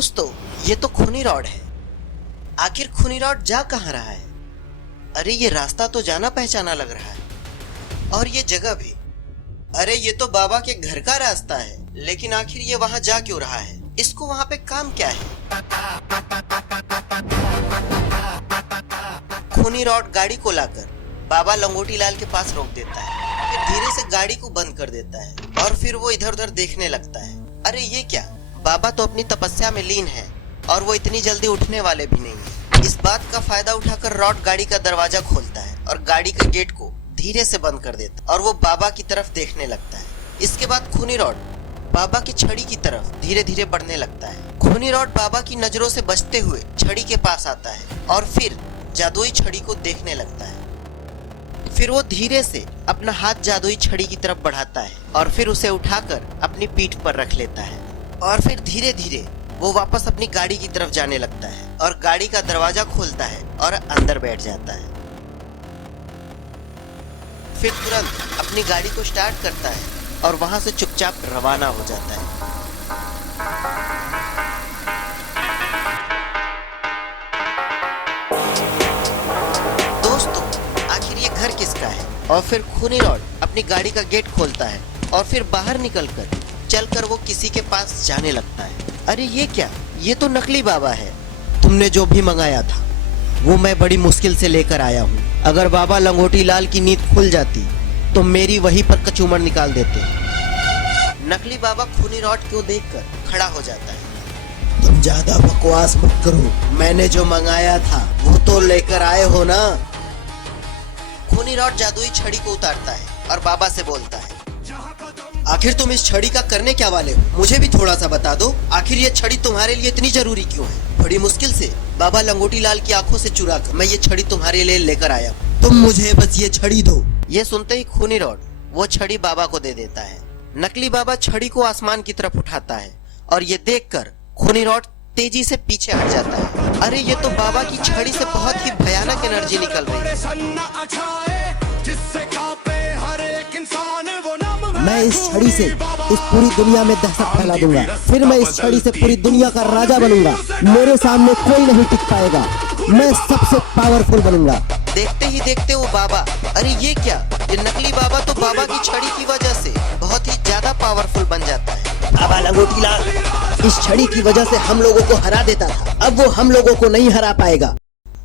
दोस्तों, ये तो खूनी रॉड है। आखिर खूनी रॉड जा कहाँ रहा है? अरे ये रास्ता तो जाना पहचाना लग रहा है, और ये जगह भी। अरे ये तो बाबा के घर का रास्ता है, लेकिन आखिर ये वहाँ जा क्यों रहा है? इसको वहाँ पे काम क्या है? खूनी रॉड गाड़ी को लाकर बाबा लंगोटी लाल के पास रोक देता है, फिर धीरे से गाड़ी को बंद कर देता है और फिर वो इधर उधर देखने लगता है। अरे ये क्या, बाबा तो अपनी तपस्या में लीन है और वो इतनी जल्दी उठने वाले भी नहीं है। इस बात का फायदा उठाकर रॉड गाड़ी का दरवाजा खोलता है और गाड़ी के गेट को धीरे से बंद कर देता है और वो बाबा की तरफ देखने लगता है। इसके बाद खूनी रॉड बाबा की छड़ी की तरफ धीरे धीरे बढ़ने लगता है। खूनी रॉड बाबा की नजरों से बचते हुए छड़ी के पास आता है और फिर जादुई छड़ी को देखने लगता है। फिर वो धीरे से अपना हाथ जादुई छड़ी की तरफ बढ़ाता है और फिर उसे उठाकर अपनी पीठ पर रख लेता है और फिर धीरे धीरे वो वापस अपनी गाड़ी की तरफ जाने लगता है और गाड़ी का दरवाजा खोलता है और अंदर बैठ जाता है। फिर तुरंत अपनी गाड़ी को स्टार्ट करता है और वहां से चुपचाप रवाना हो जाता है। दोस्तों, आखिर ये घर किसका है? और फिर खूनी रॉड अपनी गाड़ी का गेट खोलता है और फिर बाहर निकलकर चलकर वो किसी के पास जाने लगता है। अरे ये क्या, ये तो नकली बाबा है। तुमने जो भी मंगाया था वो मैं बड़ी मुश्किल से लेकर आया हूँ। अगर बाबा लंगोटी लाल की नींद खुल जाती तो मेरी वहीं पर कचूमर निकाल देते। नकली बाबा खूनी रॉड को देखकर खड़ा हो जाता है। तुम ज्यादा बकवास मत करो, मैंने जो मंगाया था वो तो लेकर आए हो ना। खूनी रॉड जादुई छड़ी को उतारता है और बाबा से बोलता है, आखिर तुम इस छड़ी का करने क्या वाले हो? मुझे भी थोड़ा सा बता दो। आखिर ये छड़ी तुम्हारे लिए इतनी जरूरी क्यों है? बड़ी मुश्किल से बाबा लंगोटी लाल की आंखों से चुरा कर मैं ये छड़ी तुम्हारे लिए लेकर आया। तुम मुझे बस ये छड़ी दो। ये सुनते ही खूनी रॉड वो छड़ी बाबा को दे देता है। नकली बाबा छड़ी को आसमान की तरफ उठाता है और ये देखकर खूनी रॉड तेजी से पीछे हट जाता है। अरे ये तो बाबा की छड़ी से बहुत ही भयानक एनर्जी निकल रही है। मैं इस छड़ी से इस पूरी दुनिया में दहशत फैला दूंगा। फिर मैं इस छड़ी से पूरी दुनिया का राजा बनूंगा। मेरे सामने कोई नहीं टिक पाएगा। मैं सबसे पावरफुल बनूंगा। देखते ही देखते वो बाबा, अरे ये क्या, ये नकली बाबा तो बाबा की छड़ी की वजह से बहुत ही ज्यादा पावरफुल बन जाता है। बाबा लंगोटी लाल इस छड़ी की वजह से हम लोगों को हरा देता था, अब वो हम लोगों को नहीं हरा पाएगा।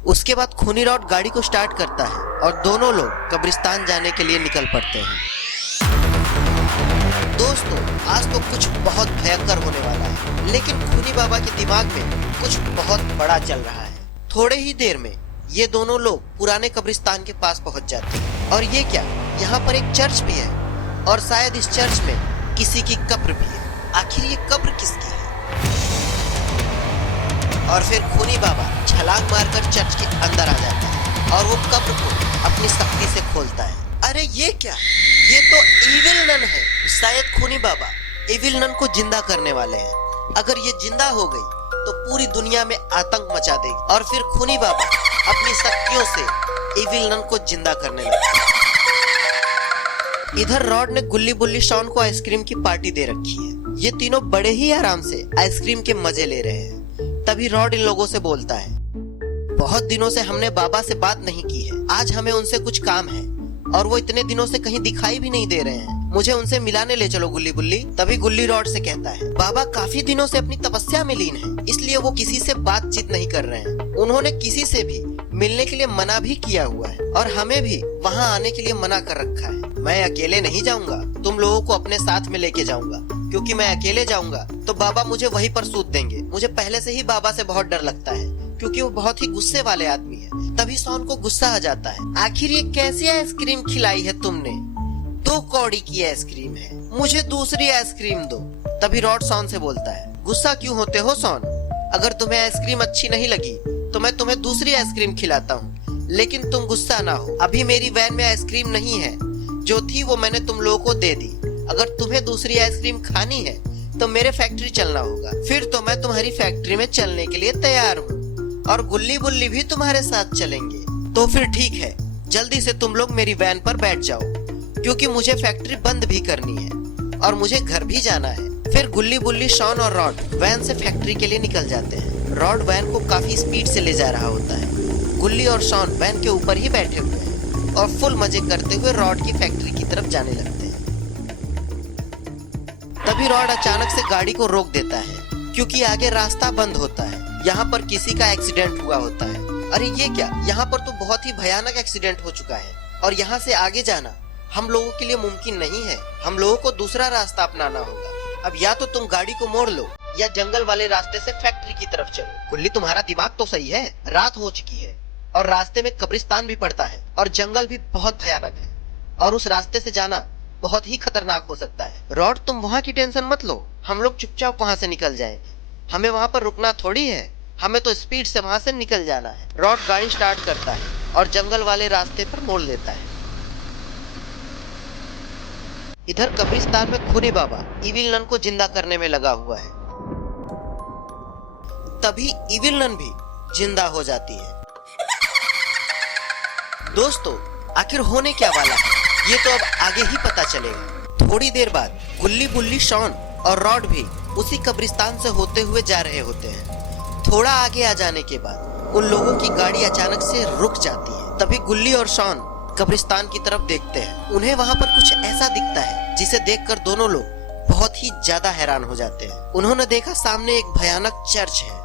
उसके बाद खूनी रॉड गाड़ी को स्टार्ट करता है और दोनों लोग कब्रिस्तान जाने के लिए निकल पड़ते हैं। दोस्तों, आज तो कुछ बहुत भयंकर होने वाला है, लेकिन खूनी बाबा के दिमाग में कुछ बहुत बड़ा चल रहा है। थोड़े ही देर में ये दोनों लोग पुराने कब्रिस्तान के पास पहुंच जाते हैं। और ये क्या, यहाँ पर एक चर्च भी है और शायद इस चर्च में किसी की कब्र भी है। आखिर ये कब्र किसकी है? और फिर खूनी बाबा छलांग मारकर चर्च के अंदर आ जाता है और वो कब्र को अपनी शक्ति से खोलता है। अरे ये क्या, ये तो इविल नन है। शायद खूनी बाबा इविल नन को जिंदा करने वाले हैं। अगर ये जिंदा हो गई तो पूरी दुनिया में आतंक मचा देगी और फिर खूनी बाबा अपनी शक्तियों से इविल नन को जिंदा करने लगते हैं। इधर रॉड ने गुल्ली बुल्ली शॉन को आइसक्रीम की पार्टी दे रखी है। ये तीनों बड़े ही आराम से आइसक्रीम के मजे ले रहे हैं। तभी रॉड इन लोगों से बोलता है, बहुत दिनों से हमने बाबा से बात नहीं की है। आज हमें उनसे कुछ काम है और वो इतने दिनों से कहीं दिखाई भी नहीं दे रहे हैं। मुझे उनसे मिलाने ले चलो गुल्ली बुल्ली। तभी गुल्ली रॉड से कहता है, बाबा काफी दिनों से अपनी तपस्या में लीन है, इसलिए वो किसी से बातचीत नहीं कर रहे हैं। उन्होंने किसी से भी मिलने के लिए मना भी किया हुआ है और हमें भी वहाँ आने के लिए मना कर रखा है। मैं अकेले नहीं जाऊंगा, तुम लोगों को अपने साथ में लेके जाऊंगा, क्योंकि मैं अकेले जाऊंगा तो बाबा मुझे वहीं पर सूत देंगे। मुझे पहले से ही बाबा से बहुत डर लगता है, क्योंकि वो बहुत ही गुस्से वाले आदमी है। तभी शॉन को गुस्सा आ जाता है, आखिर ये कैसी आइसक्रीम खिलाई है तुमने? 2 कौड़ी की आइसक्रीम है, मुझे दूसरी आइसक्रीम दो। तभी रॉड शॉन से बोलता है, गुस्सा क्यों होते हो शॉन? अगर तुम्हें आइसक्रीम अच्छी नहीं लगी तो मैं तुम्हें दूसरी आइसक्रीम खिलाता हूँ, लेकिन तुम गुस्सा ना हो। अभी मेरी वैन में आइसक्रीम नहीं है, जो थी वो मैंने तुम लोगों को दे दी। अगर तुम्हें दूसरी आइसक्रीम खानी है तो मेरे फैक्ट्री चलना होगा, फिर तो मैं तुम्हारी फैक्ट्री में चलने के लिए तैयार हूँ और गुल्ली बुल्ली भी तुम्हारे साथ चलेंगे। तो फिर ठीक है, जल्दी से तुम लोग मेरी वैन पर बैठ जाओ, क्योंकि मुझे फैक्ट्री बंद भी करनी है और मुझे घर भी जाना है। फिर गुल्ली बुल्ली, शॉन और रॉड वैन से फैक्ट्री के लिए निकल जाते हैं। रॉड वैन को काफी स्पीड से ले जा रहा होता है। गुल्ली और शॉन वैन के ऊपर ही बैठे हुए हैं और फुल मजे करते हुए रॉड की फैक्ट्री की तरफ जाने लगते हैं। तभी रॉड अचानक से गाड़ी को रोक देता है क्योंकि आगे रास्ता बंद होता है। यहाँ पर किसी का एक्सीडेंट हुआ होता है। अरे ये क्या, यहाँ पर तो बहुत ही भयानक एक्सीडेंट हो चुका है और यहाँ से आगे जाना हम लोगों के लिए मुमकिन नहीं है। हम लोगों को दूसरा रास्ता अपनाना होगा। अब या तो तुम गाड़ी को मोड़ लो या जंगल वाले रास्ते से फैक्ट्री की तरफ चलो। गुल्ली, तुम्हारा दिमाग तो सही है, रात हो चुकी है और रास्ते में कब्रिस्तान भी पड़ता है और जंगल भी बहुत भयानक है और उस रास्ते से जाना बहुत ही खतरनाक हो सकता है। रॉड, तुम वहाँ की टेंशन मत लो, हम लोग चुपचाप वहाँ से निकल जाएं। हमें वहाँ पर रुकना थोड़ी है, हमें तो स्पीड से वहाँ से निकल जाना है। रॉड गाड़ी स्टार्ट करता है और जंगल वाले रास्ते पर मोड़ लेता है। इधर कब्रिस्तान में खूनी बाबा इविल नन को जिंदा करने में लगा हुआ है। तभी इविल नन भी जिंदा हो जाती है। दोस्तों, आखिर होने क्या वाला है ये तो अब आगे ही पता चलेगा। थोड़ी देर बाद गुल्ली बुल्ली, शॉन और रॉड भी उसी कब्रिस्तान से होते हुए जा रहे होते हैं। थोड़ा आगे आ जाने के बाद उन लोगों की गाड़ी अचानक से रुक जाती है। तभी गुल्ली और शॉन कब्रिस्तान की तरफ देखते हैं। उन्हें वहाँ पर कुछ ऐसा दिखता है जिसे देखकर दोनों लोग बहुत ही ज्यादा हैरान हो जाते हैं। उन्होंने देखा सामने एक भयानक चर्च है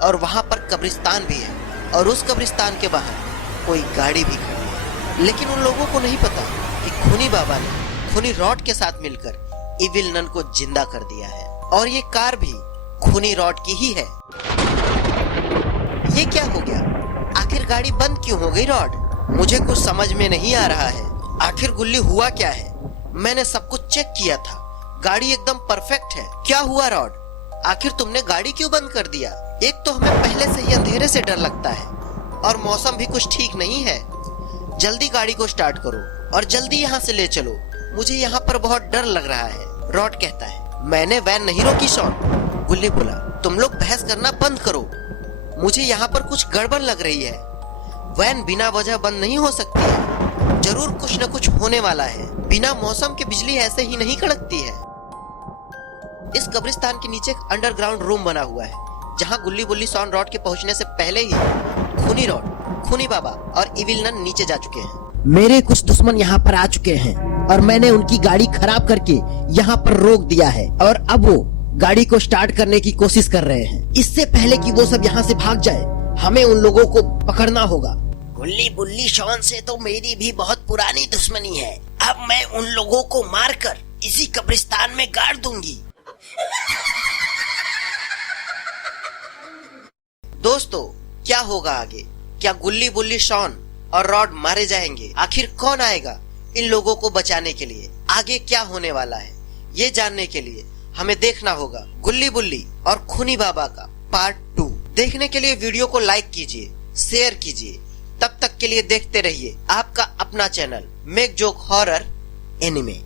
और वहाँ पर कब्रिस्तान भी है और उस कब्रिस्तान के बाहर कोई गाड़ी भी खड़ी है। लेकिन उन लोगों को नहीं पता कि खूनी बाबा ने खूनी रॉड के साथ मिलकर इविल नन को जिंदा कर दिया है और ये कार भी खूनी रॉड की ही है। ये क्या हो गया? आखिर गाड़ी बंद क्यों हो गई रॉड? मुझे कुछ समझ में नहीं आ रहा है। आखिर गुल्ली, हुआ क्या है? मैंने सब कुछ चेक किया था, गाड़ी एकदम परफेक्ट है। क्या हुआ रॉड? आखिर तुमने गाड़ी क्यों बंद कर दिया? एक तो हमें पहले से ही अंधेरे से डर लगता है और मौसम भी कुछ ठीक नहीं है। जल्दी गाड़ी को स्टार्ट करो और जल्दी यहाँ से ले चलो, मुझे यहाँ पर बहुत डर लग रहा है। रॉड कहता है, मैंने वैन नहीं रोकी शॉन। गुल्ली बोला, तुम लोग बहस करना बंद करो, मुझे यहाँ पर कुछ गड़बड़ लग रही है। वैन बिना वजह बंद नहीं हो सकती है, जरूर कुछ न कुछ होने वाला है। बिना मौसम के बिजली ऐसे ही नहीं कड़कती है। इस कब्रिस्तान के नीचे एक अंडरग्राउंड रूम बना हुआ है जहाँ गुल्ली बुल्ली, शॉन रॉड के पहुंचने से पहले ही खूनी रॉड, खूनी बाबा और इविल नन नीचे जा चुके हैं। मेरे कुछ दुश्मन यहाँ पर आ चुके हैं और मैंने उनकी गाड़ी खराब करके यहाँ पर रोक दिया है और अब वो गाड़ी को स्टार्ट करने की कोशिश कर रहे हैं। इससे पहले कि वो सब यहाँ से भाग जाए, हमें उन लोगों को पकड़ना होगा। गुल्ली बुल्ली, शॉन से तो मेरी भी बहुत पुरानी दुश्मनी है। अब मैं उन लोगों को मारकर इसी कब्रिस्तान में गाड़ दूंगी। दोस्तों, क्या होगा आगे? क्या गुल्ली बुल्ली, शॉन और रॉड मारे जाएंगे? आखिर कौन आएगा इन लोगों को बचाने के लिए? आगे क्या होने वाला है ये जानने के लिए हमें देखना होगा गुल्ली बुल्ली और खूनी बाबा का पार्ट 2। देखने के लिए वीडियो को लाइक कीजिए, शेयर कीजिए। तब तक के लिए देखते रहिए आपका अपना channel make joke horror anime.